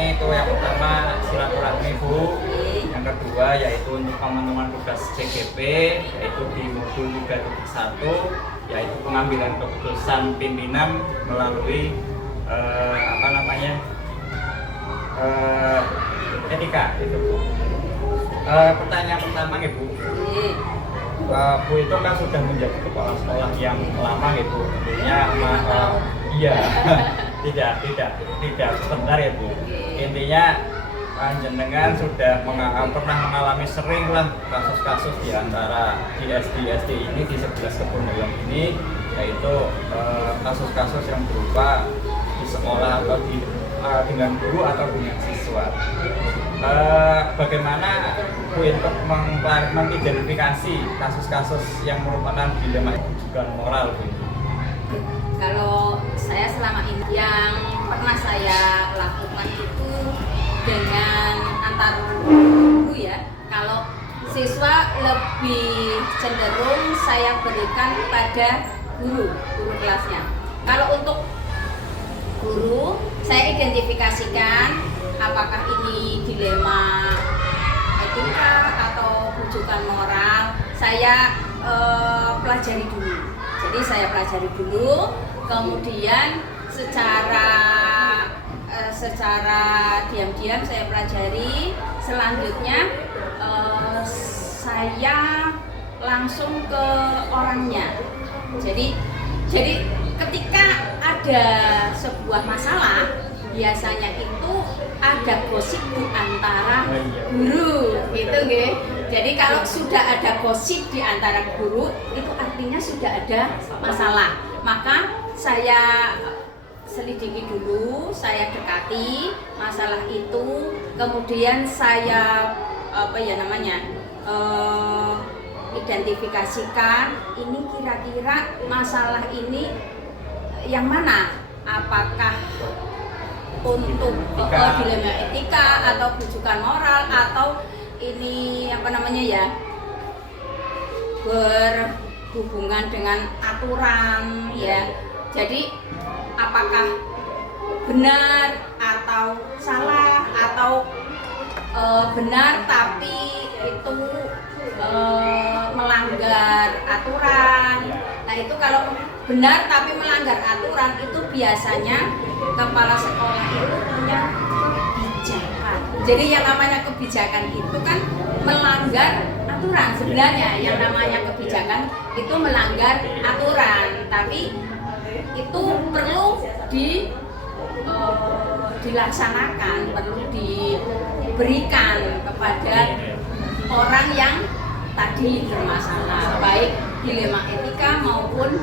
ini itu yang pertama silaturahmi Bu. Yang kedua yaitu untuk pemenuhan tugas CGP yaitu di modul 3.1 yaitu pengambilan keputusan pimpinan melalui etika itu Bu. Pertanyaan pertama Bu. Bu itu kan sudah menjadi kepala sekolah yang lama Bu. Tentunya iya. tidak sebentar ya Bu. Intinya jenengan sudah pernah mengalami sering lah kasus-kasus di antara di SD ini di 11 Kebondoyong ini, yaitu kasus-kasus yang berupa di sekolah atau dengan guru atau dengan siswa. Bagaimana Bu untuk mengidentifikasi kasus-kasus yang merupakan dilema juga moral Bu? Kalau saya selama ini yang pernah saya lakukan itu dengan antar guru ya. Kalau siswa lebih cenderung saya berikan kepada guru kelasnya. Kalau untuk guru saya identifikasikan apakah ini dilema etika atau rujukan moral. Saya pelajari dulu. Jadi saya pelajari dulu, kemudian secara diam-diam saya pelajari. Selanjutnya saya langsung ke orangnya. Jadi ketika ada sebuah masalah, biasanya itu ada gosip di antara guru, gitu nggih. Jadi kalau sudah ada gosip di antara guru, itu artinya sudah ada masalah. Maka saya selidiki dulu, saya dekati masalah itu, kemudian saya identifikasikan ini kira-kira masalah ini yang mana, apakah untuk dilema etika atau rujukan moral atau ini berhubungan dengan aturan ya. Jadi apakah benar atau salah atau benar tapi itu melanggar aturan. Nah itu kalau benar tapi melanggar aturan itu biasanya kepala sekolah itu punya kebijakan. Jadi yang namanya kebijakan itu kan melanggar aturan sebenarnya. Yang namanya kebijakan itu melanggar aturan, tapi itu perlu dilaksanakan, perlu diberikan kepada orang yang tadi bermasalah, baik dilema etika maupun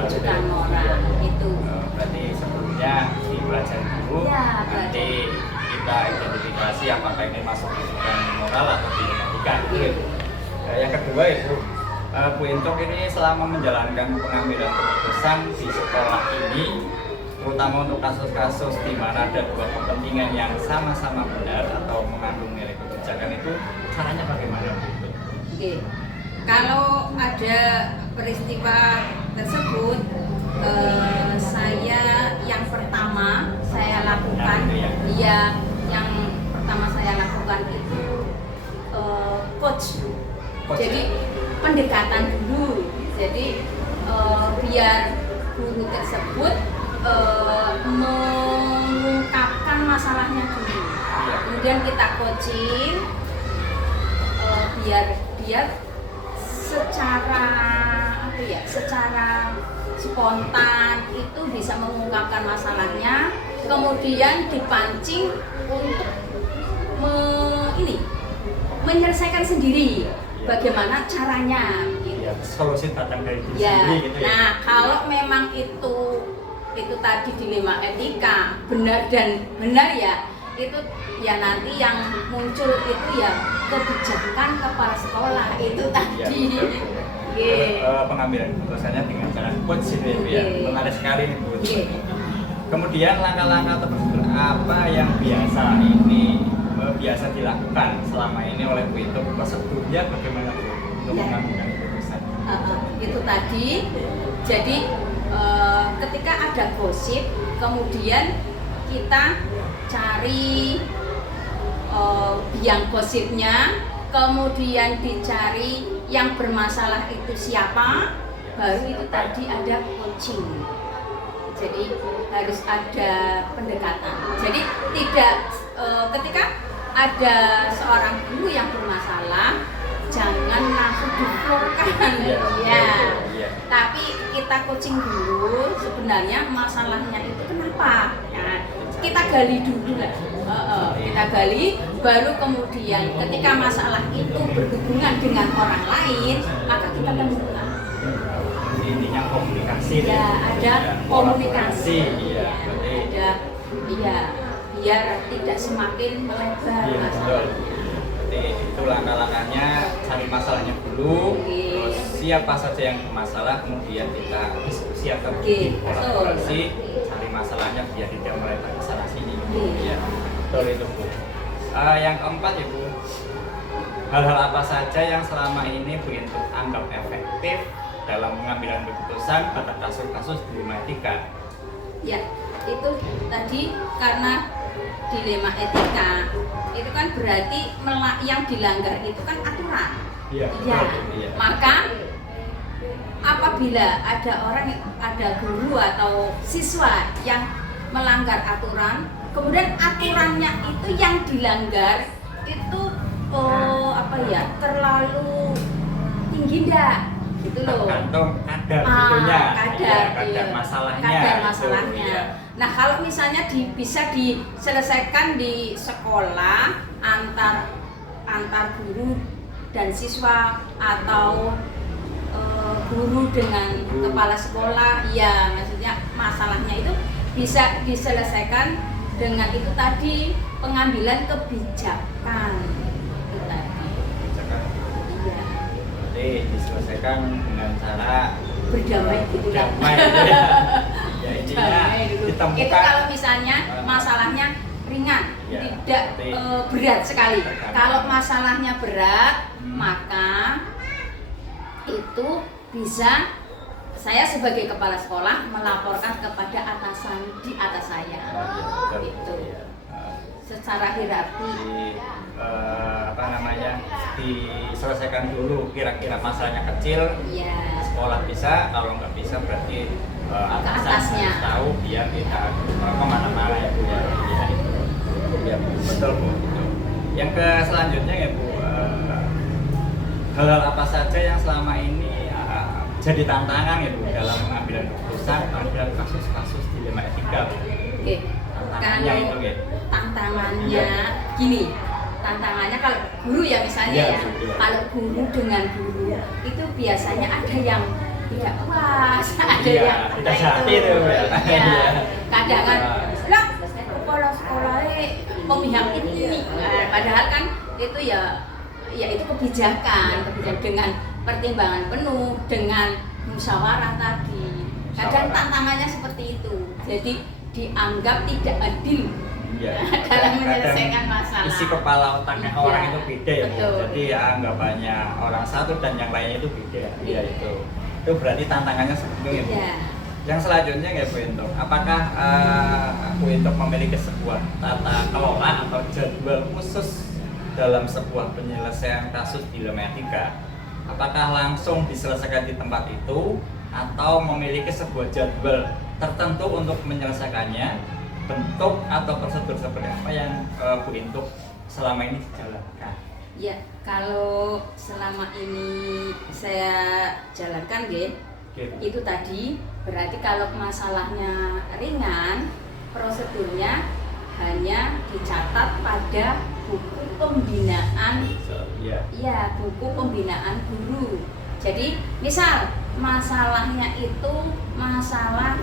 rujukan moral itu. Berarti sebelumnya dipelajari dulu, ya, nanti kita identifikasi apakah ini masuk rujukan moral atau dilema etika. Yang kedua itu Bu Intok ini selama menjalankan pengambilan keputusan di sekolah ini, terutama untuk kasus-kasus di mana ada dua kepentingan yang sama-sama benar atau mengandung nilai kebijakan, itu caranya bagaimana Bu? Oke. Kalau ada peristiwa tersebut, yang pertama saya lakukan, yang pertama saya lakukan itu coach. Jadi pendekatan dulu. Jadi biar guru tersebut mengungkapkan masalahnya dulu. Kemudian kita coaching biar dia secara spontan itu bisa mengungkapkan masalahnya, kemudian dipancing untuk menyelesaikan sendiri. Bagaimana caranya? Gitu. Ya, solusi datang dari diri ya. Sendiri gitu ya. Nah, kalau memang itu tadi dilema etika benar dan benar ya, itu ya nanti yang muncul itu ya kebijakan kepala sekolah itu tadi. Pengambilan keputusannya dengan cara coach itu ya. Menarik sekali nih Bu. Kemudian langkah-langkah atau prosedur apa yang biasa dilakukan selama ini oleh Bu Intok? Prosedurnya bagaimana Bu untuk mengambil keputusan? Itu tadi. Jadi ketika ada gosip, kemudian kita dicari biang gosipnya, kemudian dicari yang bermasalah itu siapa, baru itu tadi ada coaching. Jadi harus ada pendekatan. Jadi tidak ketika ada seorang guru yang bermasalah, jangan langsung diflowkan, ya. Tapi kita coaching dulu sebenarnya masalahnya itu kenapa. Nah, kita gali dulu lah. Kita gali, baru kemudian ketika masalah itu berhubungan dengan orang lain, maka kita temukan. Intinya komunikasi. Ya, ada komunikasi. Iya, ada, iya, biar tidak semakin melebar masalah. Jadi itu langkah-langkahnya, cari masalahnya dulu, terus siapa saja yang bermasalah, kemudian kita diskusi atau kolaborasi, cari masalahnya biar tidak melebar ke sana sini. Ya, betul itu Bu. Yang keempat ya Bu, hal-hal apa saja yang selama ini Bu Intuk anggap efektif dalam pengambilan keputusan pada kasus-kasus dilema etika? Ya, itu tadi karena dilema etika itu kan berarti yang dilanggar itu kan aturan. Iya. Ya. Maka apabila ada guru atau siswa yang melanggar aturan, kemudian aturannya itu yang dilanggar itu terlalu tinggi enggak? Gitu loh. Tergantung kadar itunya, kadar masalahnya. Kadar masalahnya. Iya. Nah, kalau misalnya bisa diselesaikan di sekolah antar guru dan siswa atau guru dengan kepala sekolah, ya maksudnya masalahnya itu bisa diselesaikan dengan itu tadi, pengambilan kebijakan itu tadi. Iya. Jadi diselesaikan dengan cara berdamai gitu kan. Damai gitu ya. Ya intinya ditemukan. Itu kalau misalnya masalahnya ringan, ya, tidak berat sekali. Tergantung. Kalau masalahnya berat, maka itu bisa saya sebagai kepala sekolah melaporkan kepada atasan di atas saya. Itu secara hierarki. Diselesaikan dulu, kira-kira masalahnya kecil, ya. Sekolah bisa, kalau nggak bisa berarti atasnya tahu biar kita kemana-mana ya Bu ya. Ya betul Bu. Yang selanjutnya ya Bu, hal-hal apa saja yang selama ini jadi tantangan ya Bu dalam pengambilan keputusan, pengambilan kasus-kasus dilema etika Bu. Oke. Tantangannya itu ya. Tantangannya gini. Tantangannya kalau guru ya misalnya ya, kalau guru dengan guru itu biasanya ada yang tidak puas, ada yang tidak hati itu ya. Kadang kan, lah kepala sekolahnya pemihak ini, padahal kan itu ya itu kebijakan dengan pertimbangan penuh, dengan musyawarah tadi. Kadang tantangannya seperti itu, jadi dianggap tidak adil. Ya, dalam menyelesaikan masalah. Isi kepala otaknya orang itu beda ya Bu. Jadi anggapannya orang satu dan yang lainnya itu beda. Iya itu. Itu berarti tantangannya seperti itu ya Bu. Yang selanjutnya ya Bu Intuk, apakah Bu Intuk memiliki sebuah tata kelola atau jadwal khusus dalam sebuah penyelesaian kasus dilema etika? Apakah langsung diselesaikan di tempat itu atau memiliki sebuah jadwal tertentu untuk menyelesaikannya? Bentuk atau prosedur seperti apa yang Bu Intuk selama ini dijalankan? Ya, kalau selama ini saya jalankan, itu tadi berarti kalau masalahnya ringan, prosedurnya hanya dicatat pada buku pembinaan, buku pembinaan guru. Jadi, misal masalahnya itu masalah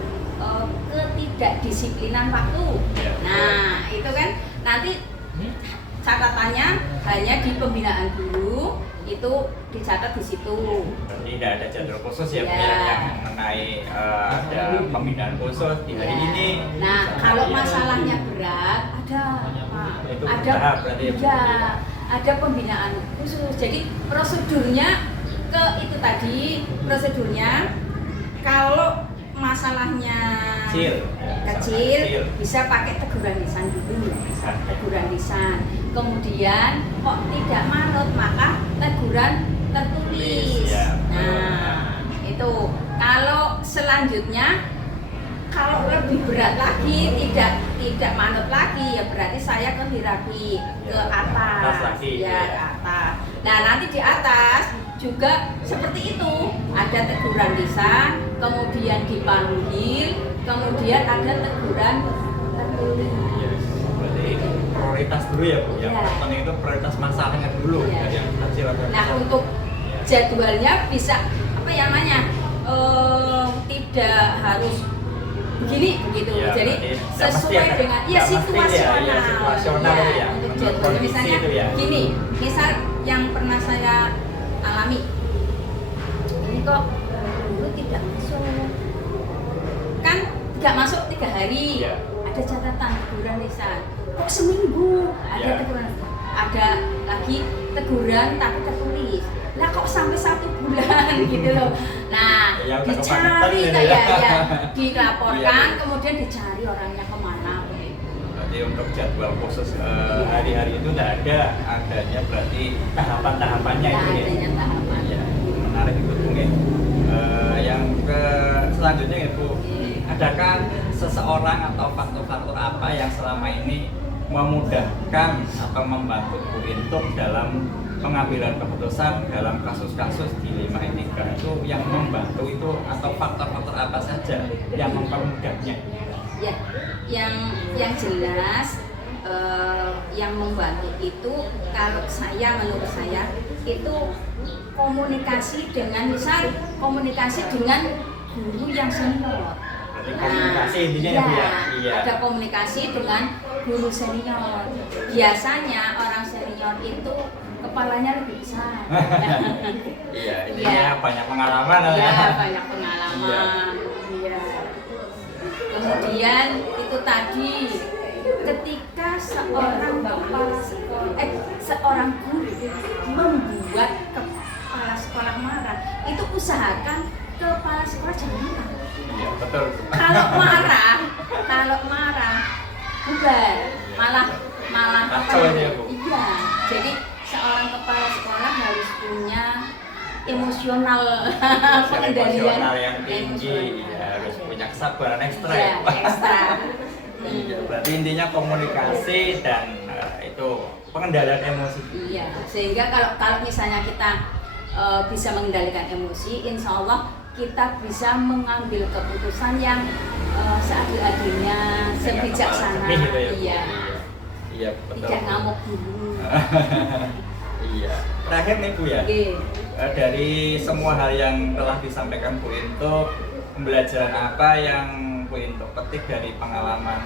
ketidakdisiplinan waktu. Nah, itu kan nanti catatannya hanya di pembinaan guru, itu dicatat di situ. Tidak ada jadwal khusus ya, yang mengenai ada pembinaan khusus di hari ini. Nah, kalau masalahnya berat ada pembinaan khusus. Jadi prosedurnya itu tadi prosedurnya kalau masalahnya kecil, kecil bisa pakai teguran lisan dulu, teguran lisan. Kemudian kok tidak manut, maka teguran tertulis. Nah, itu. Kalau selanjutnya, kalau lebih berat lagi, tidak manut lagi, ya berarti saya ke hierarki, ke atas, ya ke atas. Nah, nanti di atas juga seperti itu, ada teguran lisan, kemudian dipanggil, kemudian ada teguran tertulis. Berarti prioritas dulu ya Bu, yang penting itu prioritas masalahnya dulu. Nah, untuk jadwalnya bisa apa ya namanya, tidak harus begini begitu, jadi sesuai dengan situasional ya, untuk jadwalnya. Misalnya gini, misal yang pernah saya alami, ini kok dulu tidak masuk, kan tidak masuk 3 hari, ada catatan teguran lisan, kok seminggu ada teguran, ada lagi teguran tapi tertulis, lah kok sampai 1 bulan gitu loh. Nah, dicari dilaporkan, kemudian dicari orangnya kemana. Jadi untuk jadwal khusus hari-hari itu tidak ada, adanya berarti tahapan-tahapannya itu ya. Adanya tahapan. Ya, menarik itu mungkin. Yang ke selanjutnya itu, adakah seseorang atau faktor-faktor apa yang selama ini memudahkan atau membantu Bu Intuk dalam pengambilan keputusan dalam kasus-kasus di 5E3 itu, yang membantu itu atau faktor-faktor apa saja yang mempermudahnya? Ya, yang jelas yang membantu itu, kalau menurut saya itu komunikasi dengan guru yang senior. Komunikasi intinya ya. Iya. Ada komunikasi dengan guru senior. Biasanya orang senior itu kepalanya lebih besar. Iya, intinya banyak pengalaman. Iya, banyak pengalaman. Iya. Kemudian itu tadi, ketika seorang guru membuat kepala sekolah marah, itu usahakan kepala sekolah jangan marah. Iya, betul. Kalau marah bubar, malah kacau ya, Bu. Iya. Jadi seorang kepala sekolah harus punya emosional pengendalian yang tinggi, harus punya kesabaran ekstra. Ya, ekstra. Iya, berarti intinya komunikasi dan itu pengendalian emosi. Iya, sehingga kalau misalnya kita bisa mengendalikan emosi, insya Allah kita bisa mengambil keputusan yang seadil-adilnya, sebijaksana. Gitu ya, iya. Iya, betul. Tidak ngamuk dulu. Iya. Terakhir nih Bu ya. Dari semua hal yang telah disampaikan Bu Intuk, pembelajaran apa yang Bu Intuk petik dari pengalaman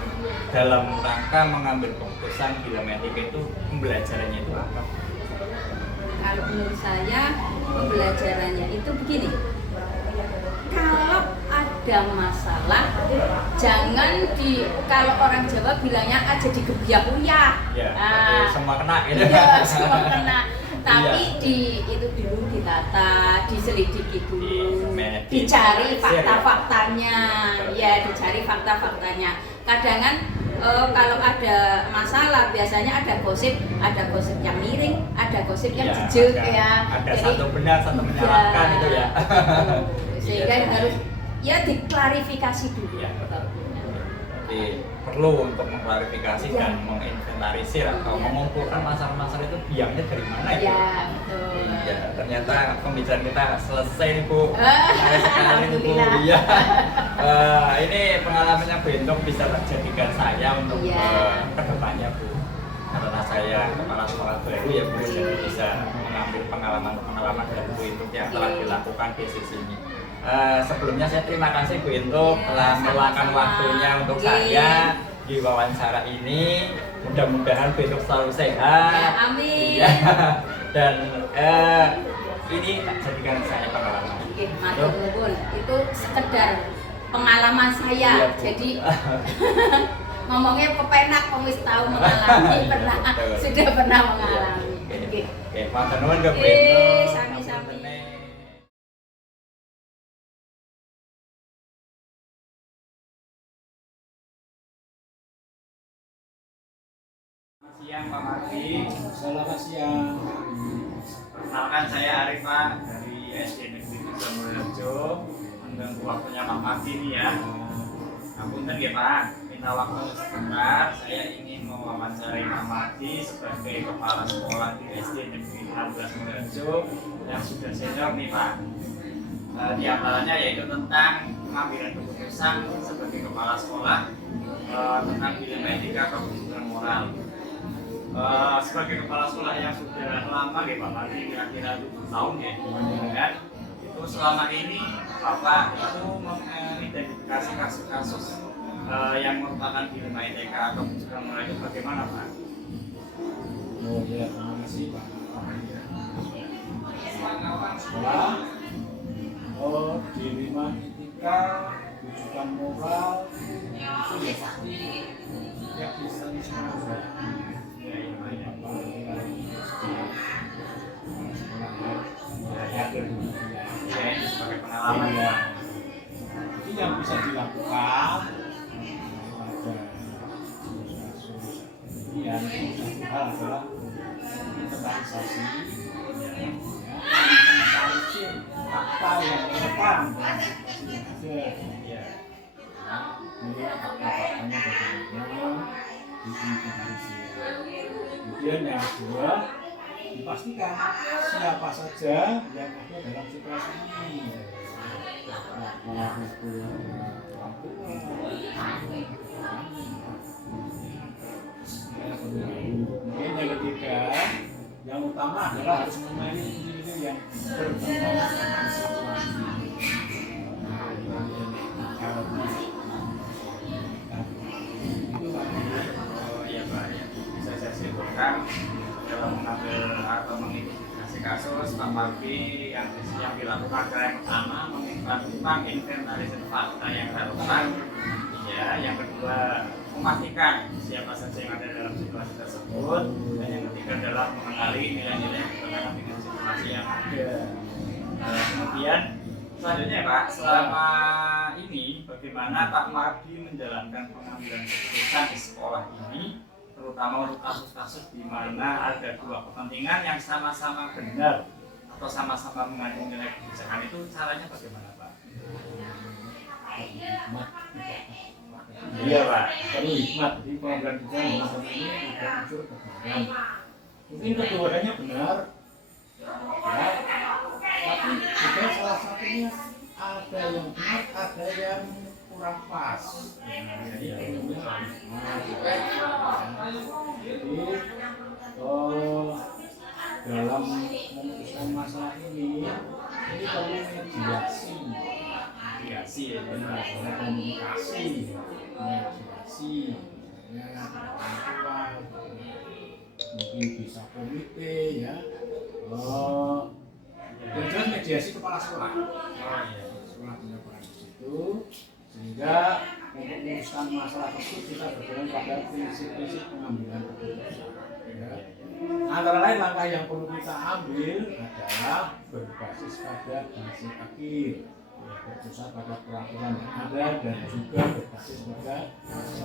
dalam rangka mengambil keputusan di 5E3 itu, pembelajarannya itu apa? Kalau menurut saya pembelajarannya itu begini, kalau ada masalah jangan kalau orang Jawa bilangnya aja digebiak-uyah. Ya, semua kena gitu. Iya, semua kena. Tapi itu dulu ditata, diselidiki dulu, dicari fakta-faktanya, dicari fakta-faktanya. Kadang kan kalau ada masalah biasanya ada gosip yang miring, ada gosip yang jujur ya. Ada satu benar, satu menyalahkan itu ya. Sehingga harus diklarifikasi dulu. Ya, betul. Jadi perlu untuk mengklarifikasi dan menginventarisir atau mengumpulkan masalah-masalah itu biangnya dari mana ya? Iya, betul. Iya, ternyata pembicaraan kita selesai nih Bu. Menarik sekali nih Bu. Iya. Ini pengalamannya Bu Intuk bisa terjadikan saya untuk kedepannya Bu. Karena saya kepala sekolah baru ya Bu, jadi bisa mengambil pengalaman dari Bu Intuk yang telah dilakukan di sini. Sebelumnya saya terima kasih Bu Intuk telah meluangkan waktunya untuk saya di wawancara ini. Mudah-mudahan Bu Intuk selalu sehat. Ya, amin. Dan ini tak jadikan saya pengalaman. Matur nuwun. Itu sekedar pengalaman saya. Jadi ngomongnya kepenak, wis tahu mengalami, sudah pernah mengalami. Oke, matur nuwun ke Bu Intuk. Sami-sami. siang Pak Mardi. Selamat siang. Perkenalkan saya Arif Pak dari SD Negeri 3 Mulyorejo. Mengganggu waktunya Pak Mardi nih ya. Ngapunten ya Pak, minta waktu sebentar. Saya ingin mewawancarai Pak Mardi sebagai kepala sekolah di SD Negeri 16 Mulyorejo yang sudah senior nih Pak. Di antaranya yaitu tentang pengambilan keputusan sebagai kepala sekolah tentang dilema etika kejujuran moral. Sebagai kepala sekolah yang sudah lama ya Pak Mardi, kira-kira 7 tahun ya, kan? Itu selama ini Bapak itu mengidentifikasi kasus-kasus yang merupakan dilema etika atau kejujuran moral itu bagaimana Pak? Oh ya, terima kasih Pak. Sekolah, dilema etika, kejujuran moral, itu ya pasti setiap instansi sekolah. Ya, ini sebagai pengalaman ya. Jadi yang bisa dilakukan pada kasus ini yang satu hal adalah inventarisasi, inventarisasi fakta yang relevan dengan situasi yang ada. Jadi fakta-faktanya bagaimana diinventarisasi. Kemudian yang kedua, dipastikan siapa saja yang ada dalam situasi ini. Apakah itu orang tua, kemudian yang ketiga, yang utama adalah harus mengenali individu yang berkembang dengan situasi ini. Bisa saya simpulkan dalam mengambil atau mengidentifikasi kasus Pak Mardi yang dilakukan yang pertama melakukan inventarisasi fakta yang relevan, ya, yang kedua memastikan siapa saja yang ada dalam situasi tersebut, dan yang ketiga adalah mengenali nilai-nilai yang berkaitan dengan situasi yang ada. Kemudian selanjutnya Pak, selama ini bagaimana Pak Mardi menjalankan pengambilan keputusan di sekolah ini, terutama untuk kasus-kasus di mana ada dua kepentingan yang sama-sama benar atau sama-sama mengandung nilai kebijakan, itu caranya bagaimana Pak? Iya Pak, perlu hikmat di pengambilan keputusan masalah ini tidak unsur kebenaran. Mungkin keduanya benar, ya, tapi juga salah satunya ada yang benar, ada yang kurang pas. Jadi dalam memutuskan masalah ini perlu mediasi, Ya, benar. komunikasi, misalnya orang tua, mungkin bisa komite, ya. Dan jelas mediasi kepala sekolah. Sekolah punya peran di situ, sehingga untuk memutuskan masalah tersebut kita berjalan pada prinsip-prinsip pengambilan keputusan. Ya. Antara lain langkah yang perlu kita ambil adalah berbasis pada hasil akhir, berpusat pada peraturan yang ada, dan juga berbasis pada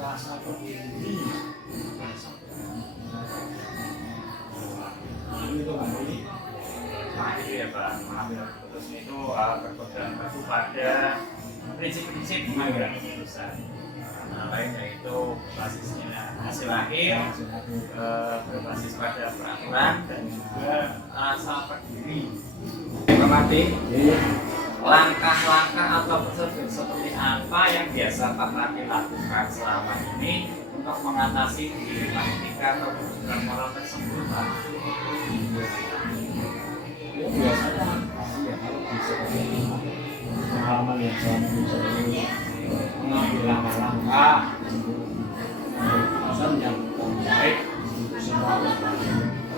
rasa peduli. Ini itu nanti. Nah, itu ya Pak, mengambil keputusan itu berpegang teguh pada prinsip-prinsip pengambilan keputusan. Antara lain yaitu basisnya hasil akhir, berbasis pada peraturan, dan juga rasa peduli. Pak Mardi, langkah-langkah atau prosedur seperti apa yang biasa Pak Mardi lakukan selama ini untuk mengatasi dilema etika atau kejujuran moral tersebut Pak? Ya, biasanya ya, kalau bisa pengalaman yang selama ini saya mengambil langkah-langkah keputusan yang terbaik untuk semua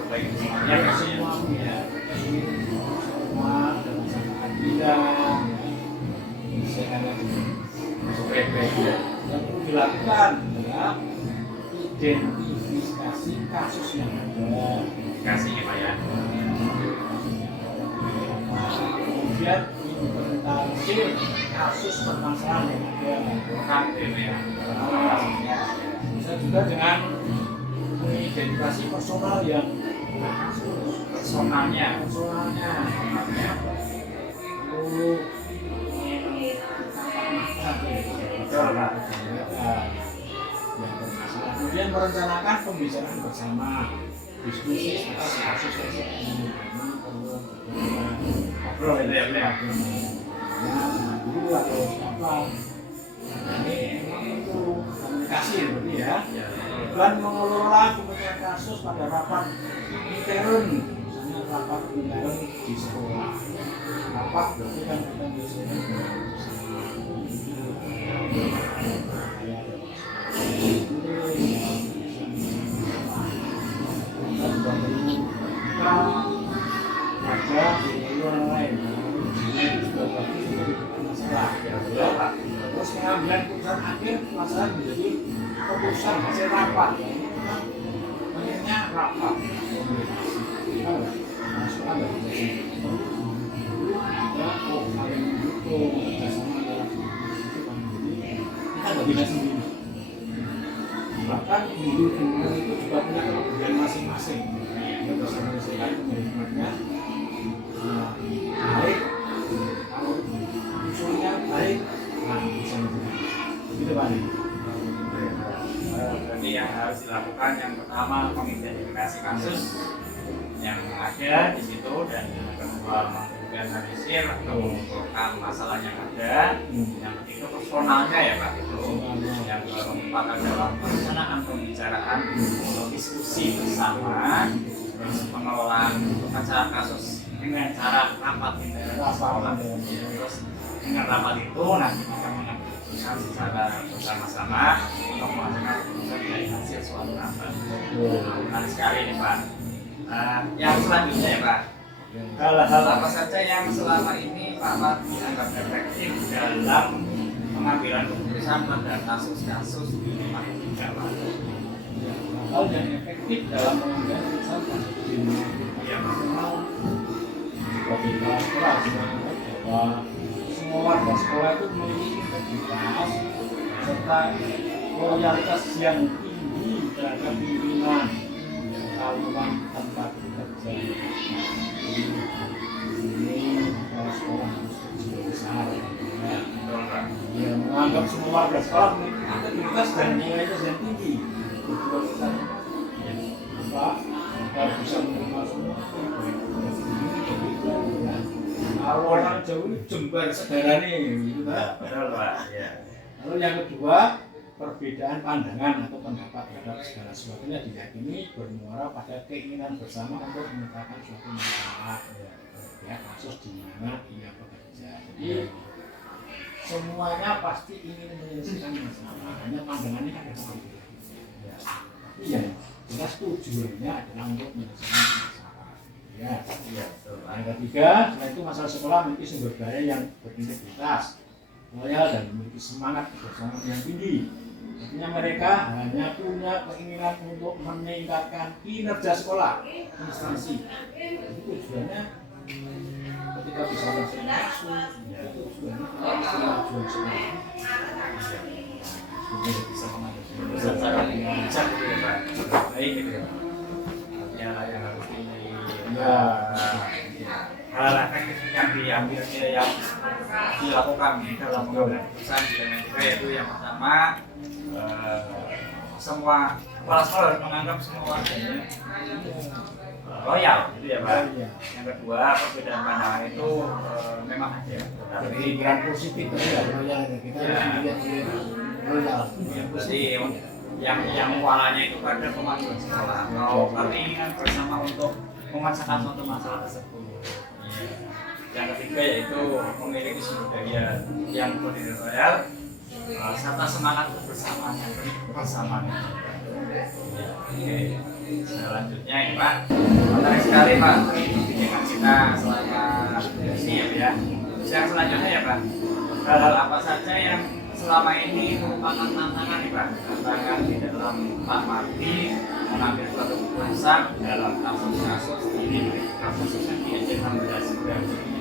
Baik ya, semuanya semua dalam satu keadilan sebaik-baik yang perlu dilakukan adalah identifikasi kasus yang ada, kasihnya Pak ya. kemudian inventarisir kasus permasalahan yang ada, Kan ya. bisa juga dengan identifikasi personal yang Personalnya. lalu Betul, Pak. kemudian merencanakan pembicaraan bersama, diskusi atas kasus ini Ngobrol itu ya, Pak. guru atau siapa ini memang itu komunikasi berarti ya. Dan mengelola kemudian kasus pada rapat intern, misalnya rapat intern di sekolah. Rapat berarti kan kita biasanya ada yang lain itu juga bagus untuk masalah ya. Terus pengambilan keputusan akhir masalah menjadi keputusan hasil rapat. Akhirnya rapat komunikasi. Masalah nggak bisa sih. Oh, kalian mendukung kerjasama dalam itu kan jadi kita nggak bisa sendiri. Bahkan guru itu juga punya kelebihan masing-masing. Kita bisa menyelesaikan manajemennya baik, kalau usulnya baik, nah bisa menjadi gitu Pak. Berarti yang harus dilakukan yang pertama mengidentifikasi kasus yang ada di situ, dan yang kedua mengorganisir atau mengumpulkan masalah yang ada. Yang ketiga personalnya ya Pak, itu yang keempat adalah perencanaan pembicaraan untuk diskusi bersama, terus pengelolaan acara kasus dengan cara rapat sekolah. Terus dengan rapat itu nanti kita mengambil keputusan secara bersama-sama untuk menghasilkan keputusan dari hasil suatu rapat. Menarik sekali nih Pak. Yang selanjutnya ya Pak, hal-hal apa saja yang selama ini Pak Mat dianggap efektif dalam pengambilan keputusan pada kasus-kasus di rumah tangga Pak? Hal yang efektif dalam pengambilan keputusan kasus di rumah tangga seperti kelas bahwa semua warga sekolah itu memiliki integritas serta loyalitas yang tinggi terhadap pimpinan kawan tempat kerja. Ini sekolah harus kecil besar. Ya, menganggap semua warga sekolah memiliki integritas dan loyalitas yang tinggi. Pak, harus bisa menerima semua. Kalau orang jauh ini jembar saudara nih, gitu Pak. Betul Pak. Ya. Lalu yang kedua, perbedaan pandangan atau pendapat terhadap segala sesuatunya diyakini bermuara pada keinginan bersama untuk memecahkan suatu masalah, ya kasus di mana ia bekerja. Jadi semuanya pasti ingin menyelesaikan masalah, hanya pandangannya kan berbeda. Tapi ya jelas tujuannya adalah untuk menyelesaikan masalah. Ya, yang ketiga, selain itu masalah sekolah memiliki sumber daya yang berintegritas, loyal dan memiliki semangat kebersamaan yang tinggi. Artinya mereka hanya punya keinginan untuk meningkatkan kinerja sekolah, instansi. Itu tujuannya ketika bisa masuk kasus, itu tujuannya kemajuan sekolah. Bisa mengambil secara bijak gitu ya Pak. Baik gitu ya Pak. Ya yang harus hal efektif yang diambil yang dilakukan dalam mengambil keputusan di Kementerian yaitu yang pertama, semua kepala sekolah harus menganggap semua warganya loyal gitu ya Pak. Yang kedua, perbedaan pandangan itu memang ada, tapi yang positif itu ya loyal, kita harus melihat loyal. berarti yang mualanya itu pada kemajuan sekolah atau keinginan bersama untuk memasakkan suatu masalah tersebut. Yang ketiga yaitu memiliki sumber daya yang loyal serta semangat kebersamaan bersama. Oke, selanjutnya ini Pak, menarik sekali Pak dengan kita selama diskusi ya. Yang selanjutnya ya Pak, hal-hal apa saja yang selama ini merupakan tantangan nih Pak, tantangan di dalam Pak Mardi mengambil suatu keputusan dalam kasus-kasus ini, kasus yang di SD 16 dan ini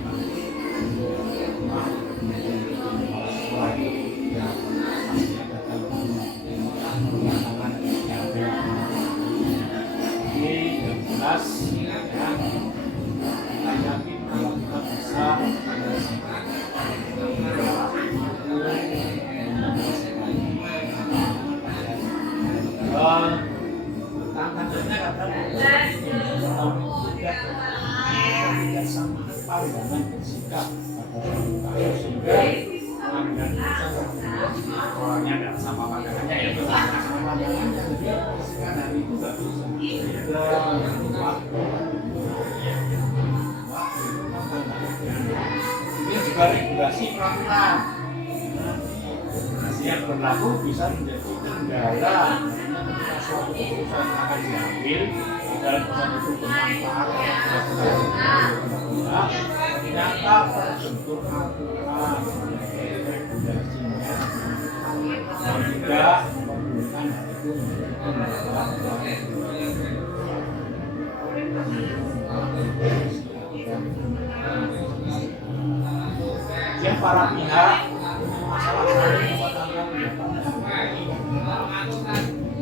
Pak. jelas ya, kita yakin bahwa kita bisa menyelesaikan tantangannya kadang tidak sama pandangan bersikap pada sehingga pengambilan keputusan orangnya nggak sama pandangannya ya Pak. sama pandangannya jadi kan hari itu nggak bisa waktu ini juga regulasi peraturan regulasi yang berlaku bisa menjadi kendala ketika suatu keputusan akan diambil dalam keputusan itu bermanfaat ternyata terbentuk aturan regulasinya dan tidak menggunakan hal itu yang para pihak masalah saling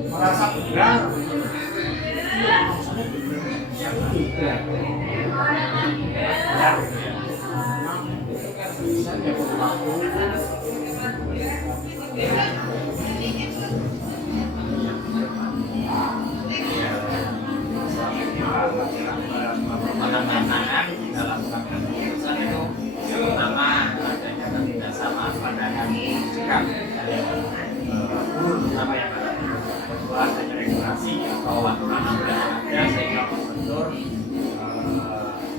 merasa benar yang tidak benar bisa berlaku tantangan dalam pengambilan keputusan itu pertama adanya ketidaksamaan pandangan sikap pertama yang kedua adanya regulasi atau aturan yang ada sehingga membentur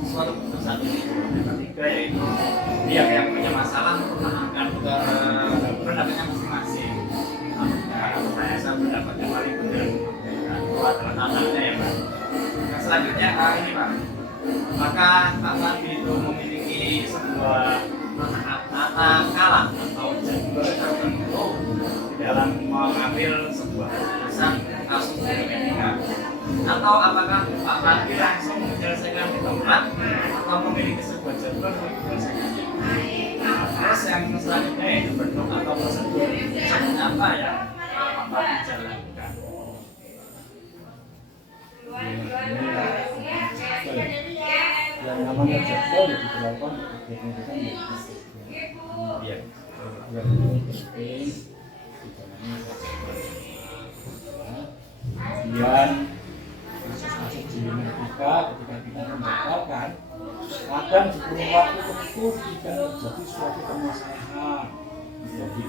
suatu keputusan itu. Yang ketiga yaitu pihak yang punya masalah mempertahankan pendapatnya masing-masing. Saya pendapat yang paling benar itu adalah tantangannya ya Pak. Nah, selanjutnya ini Pak, maka Pak itu memiliki sebuah tata kalah atau jadwal tertentu di dalam mengambil sebuah keputusan kasus etika, atau apakah Pak Fadli langsung menyelesaikan di tempat atau memiliki sebuah jadwal untuk menyelesaikan. Terus yang selanjutnya itu bentuk atau prosedur seperti apa yang Pak Fadli jalankan. yang namanya jadwal diberlakukan kegiatan Iya. yang penting kemudian kasus-kasus di etika ketika kita membatalkan kadang di kurun waktu tertentu tidak terjadi suatu permasalahan jadi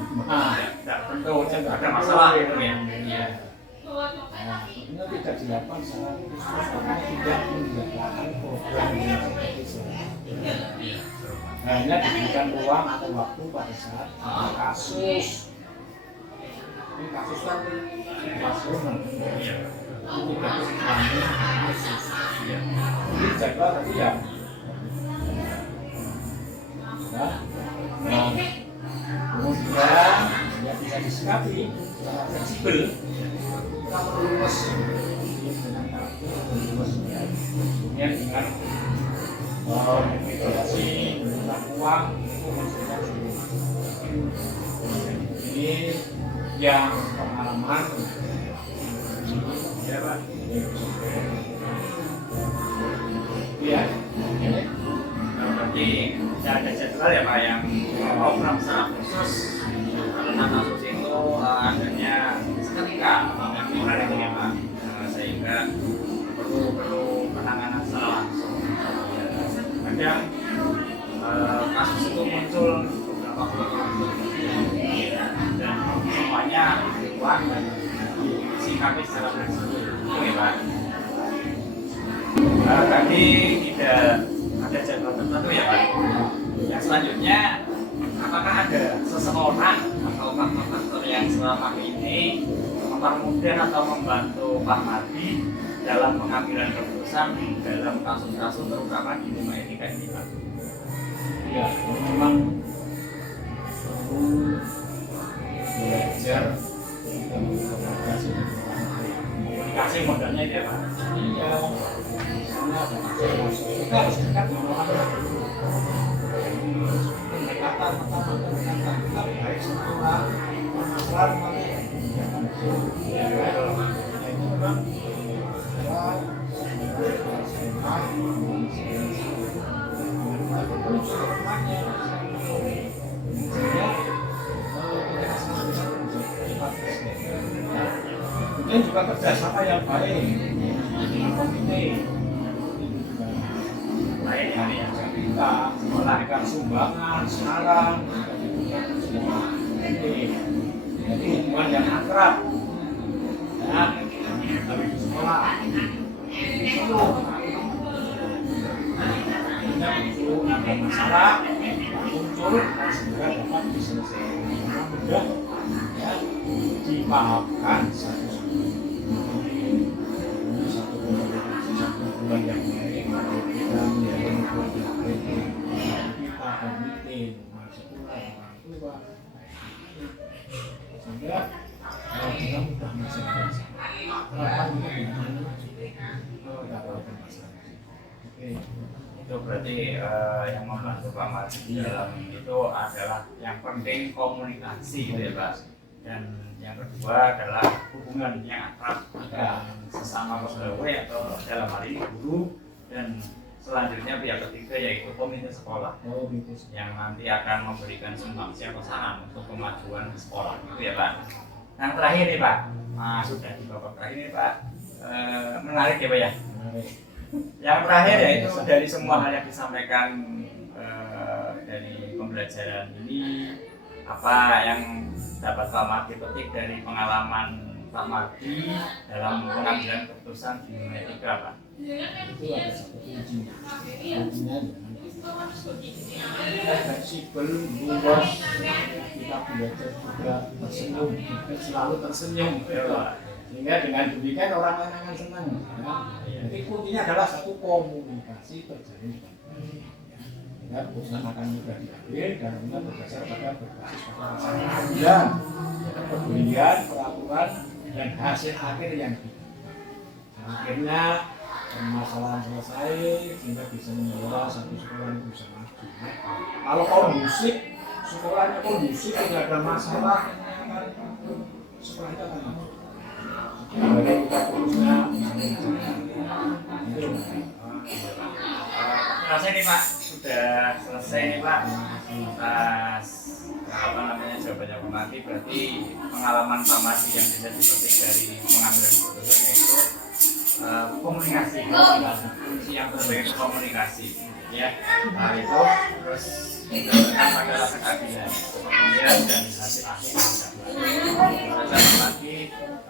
Tidak tentu ada masalah itu ya. Iya. nah, tentunya tidak dilakukan secara khusus karena tidak menjadikan program yang seperti selanjutnya. Hanya diberikan ruang atau waktu pada saat ada kasus. Ini kasus kan situasional, itu tidak semuanya kasus. Ini jadwal tadi ya. Nah, kemudian yang bisa disikapi secara fleksibel. Kita meluas kemudian dengan mitigasi menggunakan uang itu maksudnya ini yang pengalaman ya Pak ya ini Berarti tidak ada jadwal ya Pak yang program secara khusus karena kasus itu adanya seketika mengenai ini ya Pak, sehingga perlu penanganan secara langsung. Kadang kasus itu muncul beberapa waktu dan semuanya dibuat dan disikapi secara fleksibel. Itu ya Pak. Tadi tidak ada jadwal tertentu ya Pak. Yang selanjutnya, apakah ada seseorang atau faktor-faktor yang selama ini mempermudah atau membantu Pak Mardi dalam pengambilan keputusan dalam kasus-kasus terutama di rumah etika ini Pak? ya memang perlu belajar dan komunikasi Kasih modalnya itu ya Pak? iya kita harus dekat dengan orang pendekatan kita baik sama orang permasalahan nanti ya itu memang Kemudian juga kerjasama yang baik dengan komite baik yang kita memberikan sumbangan, saran, jadi hubungan yang akrab dan dari sekolah itu begitu ada masalah muncul dan segera dapat diselesaikan dengan mudah ya, dimaafkan satu bulan yang baik kita menjadi bulan yang baik kita komite masuk orang tua sehingga kita mudah menyelesaikan harapan kita dengan mendapatkan masalah. Oke. Itu berarti yang membantu Pak Mardi dalam itu adalah yang penting komunikasi gitu ya Pak. Dan yang kedua adalah hubungan yang akrab sesama pegawai atau dalam hal ini guru, dan selanjutnya pihak ketiga yaitu komite sekolah yang nanti akan memberikan sumbangsi atau saran untuk kemajuan sekolah gitu ya Pak. Yang terakhir nih Pak, sudah di babak terakhir nih Pak, menarik ya Pak ya. Yang terakhir yaitu dari semua hal yang disampaikan dari pembelajaran ini, apa yang dapat Pak Mardi petik dari pengalaman Pak Mardi dalam pengambilan keputusan di dunia tiga Pak? Itu ada satu kuncinya dengan fleksibel, luas, kita belajar juga tersenyum, selalu tersenyum sehingga dengan demikian orang lain akan senang ya. Jadi kuncinya adalah satu komunikasi terjalin ya, keputusan akan mudah diambil dan mudah berdasar pada berbasis pada rasa keadilan, kepedulian, peraturan dan hasil akhir yang akhirnya permasalahan selesai sehingga bisa mengelola satu sekolah itu bisa maju. Kalau kondusif, sekolahnya kondusif tidak ada masalah, sekolah itu akan maju. Jadi kita terusnya Rasanya nih Pak, sudah selesai nih Pak atas apa namanya jawabannya Pak Mardi. Berarti pengalaman Pak Mardi yang bisa dipetik dari pengambilan keputusan yaitu komunikasi, kunci yang terbaik itu komunikasi ya. Nah itu terus berdasarkan pada rasa keadilan, kemudian dan hasil akhir Pak Mardi.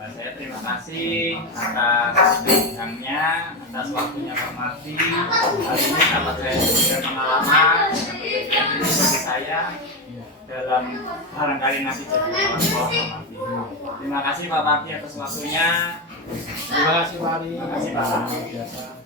Saya terima kasih atas bincangnya, atas waktunya Pak Mardi. Hari ini dapat saya berikan pengalaman bagi saya dalam barangkali nanti jadi kepala sekolah Pak Mardi. Terima kasih Pak Mardi atas waktunya. Terima kasih Pak Ali. Terima kasih Pak.